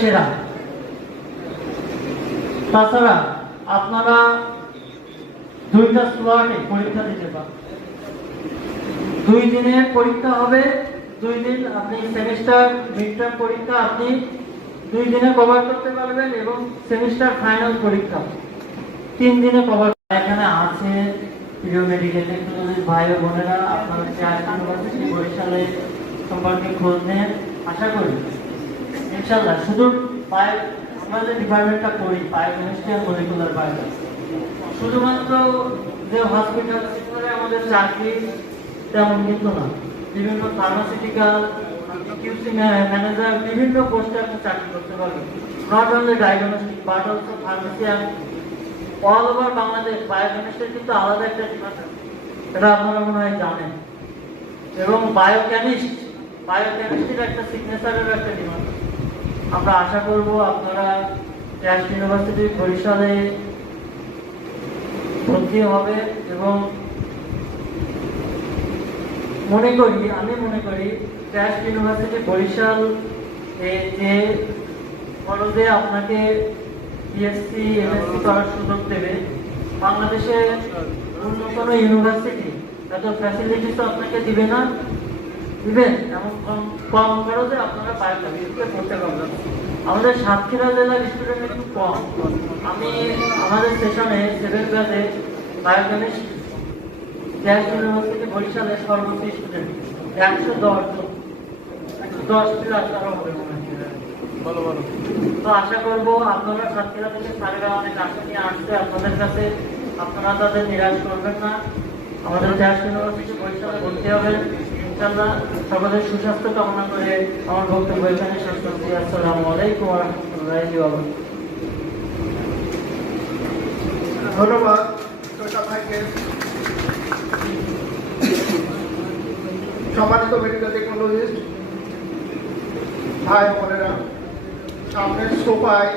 সেরা। তাছাড়া আপনারা 2টা স্লটে পরীক্ষা দিতে পারেন। 2 দিনের পরীক্ষা হবে। 2 দিন আপনি সেমিস্টার মিডটার্ম পরীক্ষা আপনি 2 দিনে কভার করতে পারবেন এবং সেমিস্টার ফাইনাল পরীক্ষা 3 দিনে কভার। এখানে আছে প্রিয় মেডিকেল টেকনোলজি ভাই ও বোনেরা, আপনারা ইউনিভার্সিটি বরিশালে সম্পর্কে খোঁজ নেন। আশা করি ইনশাআল্লাহ শুধু আমাদের ডিপার্টমেন্টটা করি বায়োকেমিস্ট্রি আর মলিকুলার বায়োলজি, শুধুমাত্র যে হসপিটাল সেক্টরে আমাদের চাকরি তেমন কিন্তু না। বিভিন্ন ফার্মাসিউটিক্যাল, কিউসি ম্যানেজার, বিভিন্ন পোস্টে আপনি চাকরি করতে পারবেন। Not only diagnostic but also pharmacy and all over Bangladesh. Biochemistry কিন্তু আলাদা একটা ডিপার্টমেন্ট, এটা আপনারা মনে হয় জানেন। এবং বায়োকেমিস্ট্রির একটা সিগনেচারের একটা ডিপার্টমেন্ট। আমরা আশা করব আপনারা ট্রাস্ট ইউনিভার্সিটি বরিশালে ভর্তি হবে এবং আমি মনে করি ট্রাস্ট ইউনিভার্সিটি বরিশাল যে কলেজে আপনাকে বিএসসি এমএসসি করার সুযোগ দেবে, বাংলাদেশে অন্য কোনো ইউনিভার্সিটি এত ফ্যাসিলিটিস আপনাকে দিবে না। দিবেন এমন কম খরচে আপনারা বায়োকেমিস্ট্রিতে পড়তে পারবেন। আমাদের সাতক্ষীরা জেলার স্টুডেন্ট একটু কম। আমি আমাদের সেশনে 7 ব্যাচে বায়োকেমিস্ট্রি ট্রাস্ট ইউনিভার্সিটি বরিশালের সর্বোচ্চ স্টুডেন্ট 110 প্লাস আরো হবে মনে হয়। তো আশা করবো আপনারা সাতক্ষীরা থেকে স্যারেরা অনেক আশা নিয়ে আসছে আপনাদের কাছে, আপনারা তাদের নিরাশ করবেন না। আমাদের ট্রাস্ট ইউনিভার্সিটি বরিশালে ভর্তি হবেন ইনশাআল্লাহ। সকলের সুস্বাস্থ্য কামনা করে আমার বক্তব্য এখানে শেষ করছি। আসসালামু আলাইকুম ওয়া রাহমাতুল্লাহি ওয়া বারাকাতুহু। ধন্যবাদ ভাইকে। সম্মানিত মেডিকেল টেকনোলজিস্ট ভাই বোনেরা, সামনের সোফায়